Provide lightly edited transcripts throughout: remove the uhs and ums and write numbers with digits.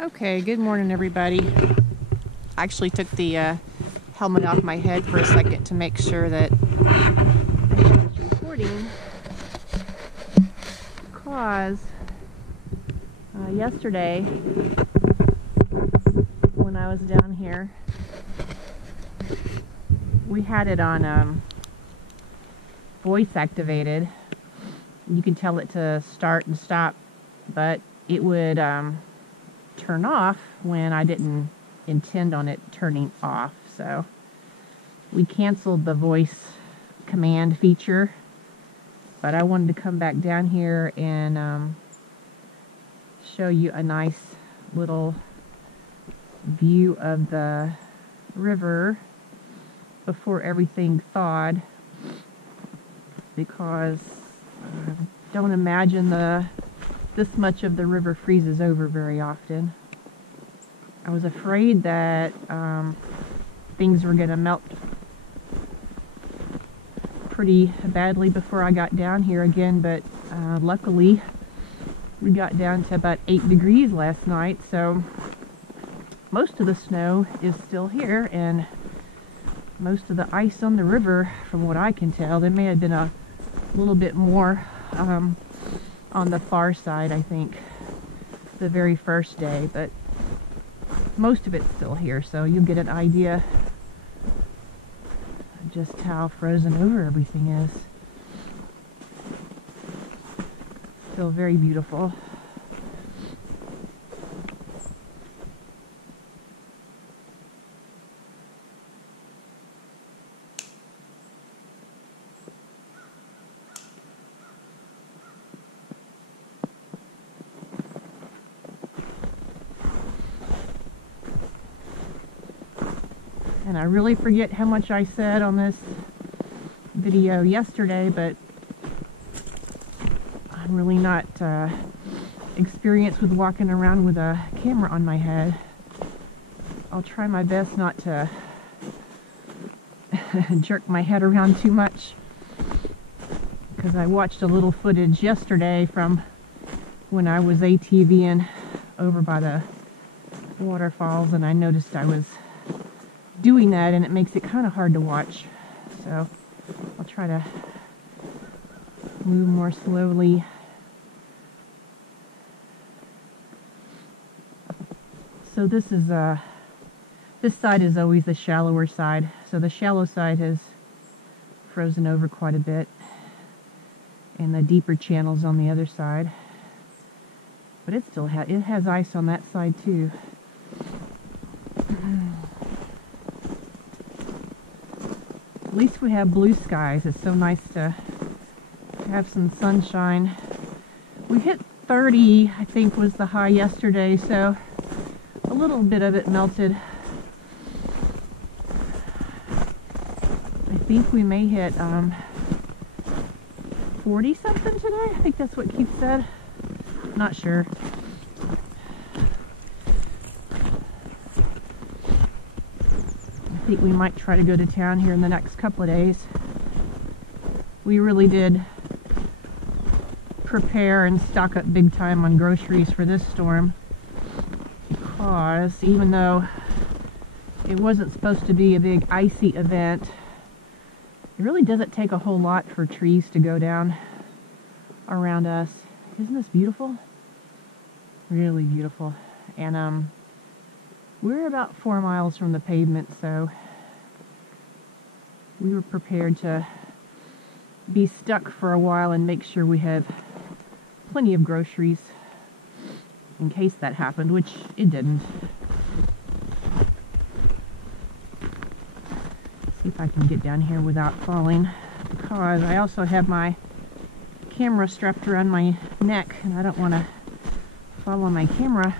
Okay, good morning everybody. I actually took the helmet off my head for a second to make sure that I had this recording, because yesterday when I was down here, we had it on voice activated. You can tell it to start and stop, but it would turn off when I didn't intend on it turning off. So we canceled the voice command feature, but I wanted to come back down here and show you a nice little view of the river before everything thawed, because I don't imagine this much of the river freezes over very often. I was afraid that things were going to melt pretty badly before I got down here again, but luckily we got down to about 8 degrees last night, so most of the snow is still here, and most of the ice on the river, from what I can tell, there may have been a little bit more on the far side, I think, the very first day, but most of it's still here, so you'll get an idea of just how frozen over everything is. Still very beautiful. And I really forget how much I said on this video yesterday, but I'm really not experienced with walking around with a camera on my head. I'll try my best not to jerk my head around too much, because I watched a little footage yesterday from when I was ATVing over by the waterfalls, and I noticed I was doing that, and it makes it kind of hard to watch. So I'll try to move more slowly. So this side is always the shallower side. So the shallow side has frozen over quite a bit, and the deeper channel's on the other side. But it still has ice on that side too. At least we have blue skies. It's so nice to have some sunshine. We hit 30, I think, was the high yesterday, so a little bit of it melted. I think we may hit 40 something today. I think that's what Keith said. Not sure. I think we might try to go to town here in the next couple of days. We really did prepare and stock up big time on groceries for this storm, because even though it wasn't supposed to be a big icy event, it really doesn't take a whole lot for trees to go down around us. Isn't this beautiful? Really beautiful. And we're about 4 miles from the pavement, so we were prepared to be stuck for a while and make sure we have plenty of groceries in case that happened, which it didn't. See if I can get down here without falling, because I also have my camera strapped around my neck, and I don't want to fall on my camera.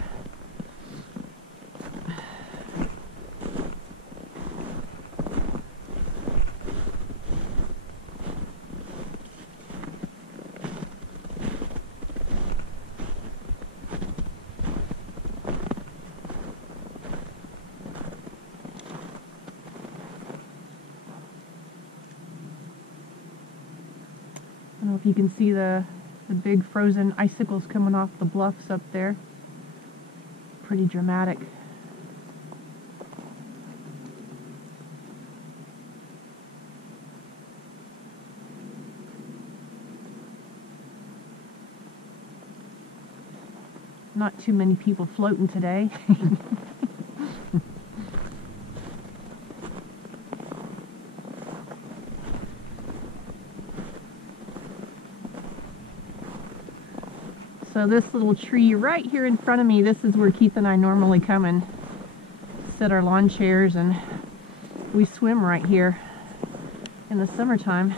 I don't know if you can see the big frozen icicles coming off the bluffs up there. pretty dramatic. Not too many people floating today. So this little tree right here in front of me, this is where Keith and I normally come and sit our lawn chairs, and we swim right here in the summertime.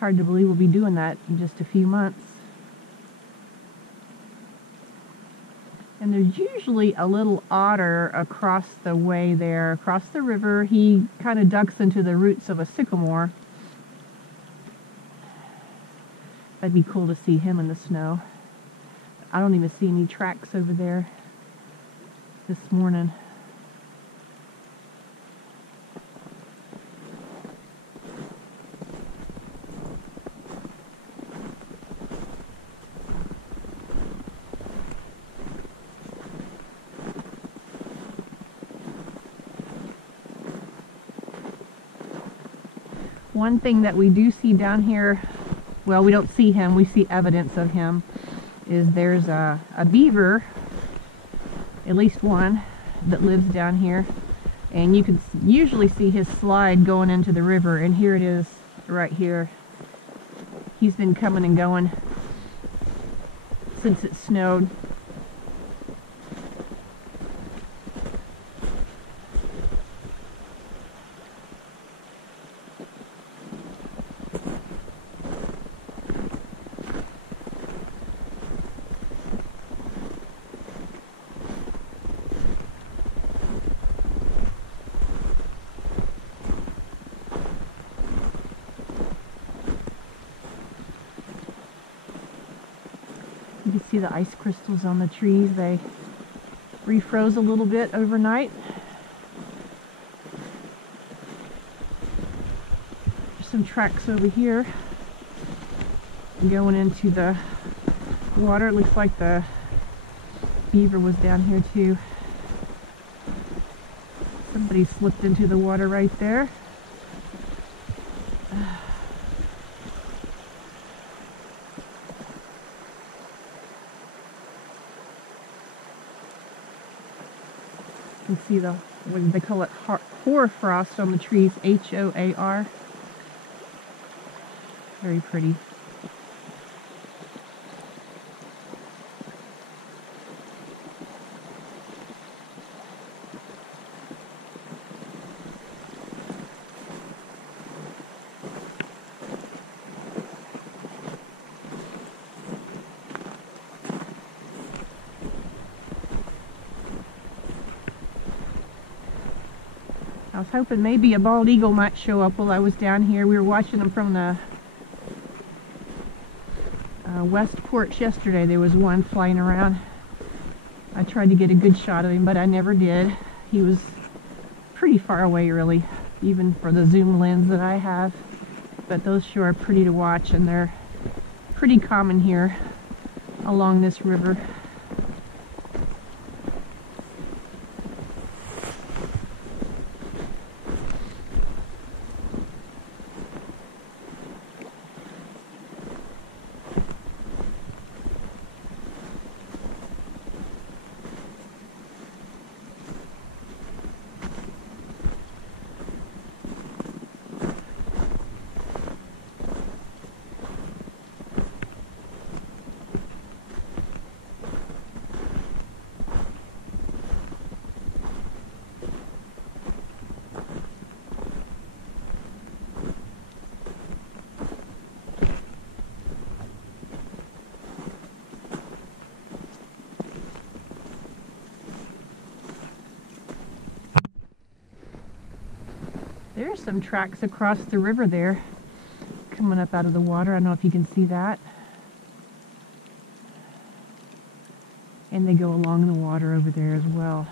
Hard to believe we'll be doing that in just a few months. And there's usually a little otter across the way there, across the river. He kind of ducks into the roots of a sycamore. That'd be cool to see him in the snow. I don't even see any tracks over there this morning. One thing that we do see down here, well, we don't see him, we see evidence of him, is there's a beaver, at least one, that lives down here. And you can usually see his slide going into the river, and here it is right here. He's been coming and going since it snowed. You can see the ice crystals on the trees. They refroze a little bit overnight. There's some tracks over here going into the water. It looks like the beaver was down here too. Somebody slipped into the water right there. You can see the, what they call it, hoarfrost on the trees, H-O-A-R. Very pretty. I was hoping maybe a bald eagle might show up while I was down here. We were watching them from the west porch yesterday. There was one flying around. I tried to get a good shot of him, but I never did. He was pretty far away, really, even for the zoom lens that I have. But those sure are pretty to watch, and they're pretty common here along this river. There's some tracks across the river there, coming up out of the water. I don't know if you can see that. And they go along the water over there as well.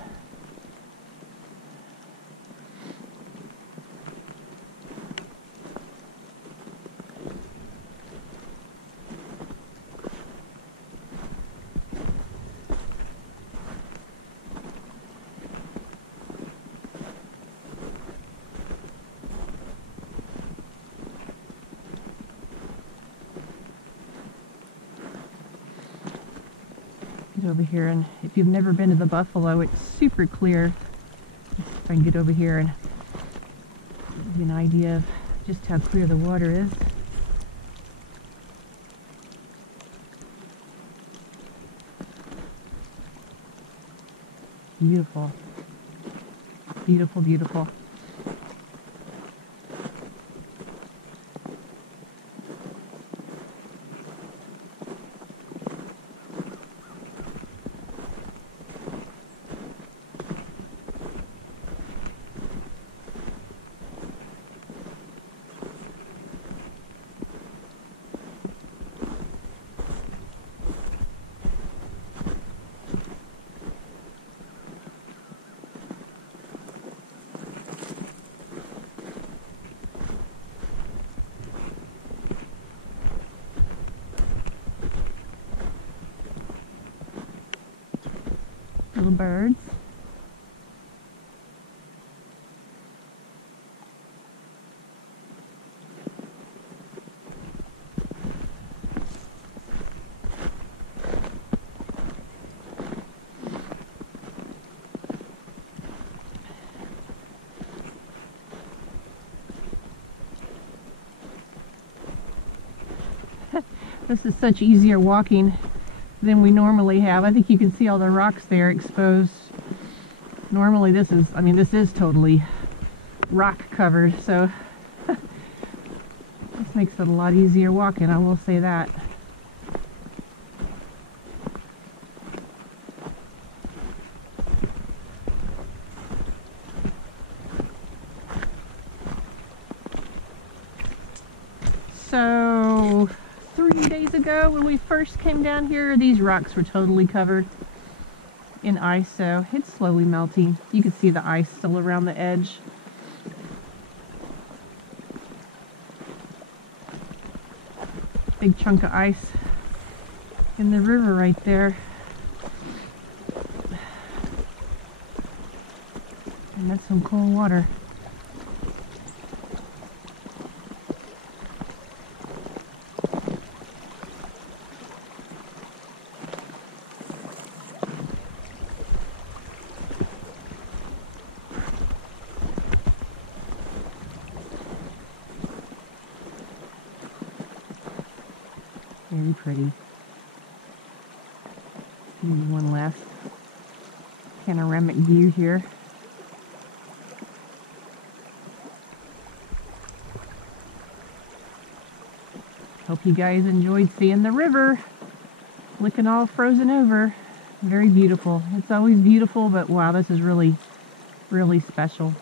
Get over here, and if you've never been to the Buffalo, it's super clear. If I can get over here and give you an idea of just how clear the water is. Beautiful. Beautiful, beautiful. Little birds. This is such easier walking than we normally have. I think you can see all the rocks there exposed. Normally this is totally rock covered, so this makes it a lot easier walking, I will say that. So 3 days ago when we first came down here, these rocks were totally covered in ice, so it's slowly melting. You can see the ice still around the edge. Big chunk of ice in the river right there. And that's some cold water. Very pretty. Maybe one last panoramic view here. Hope you guys enjoyed seeing the river looking all frozen over. Very beautiful. It's always beautiful, but wow, this is really, really special.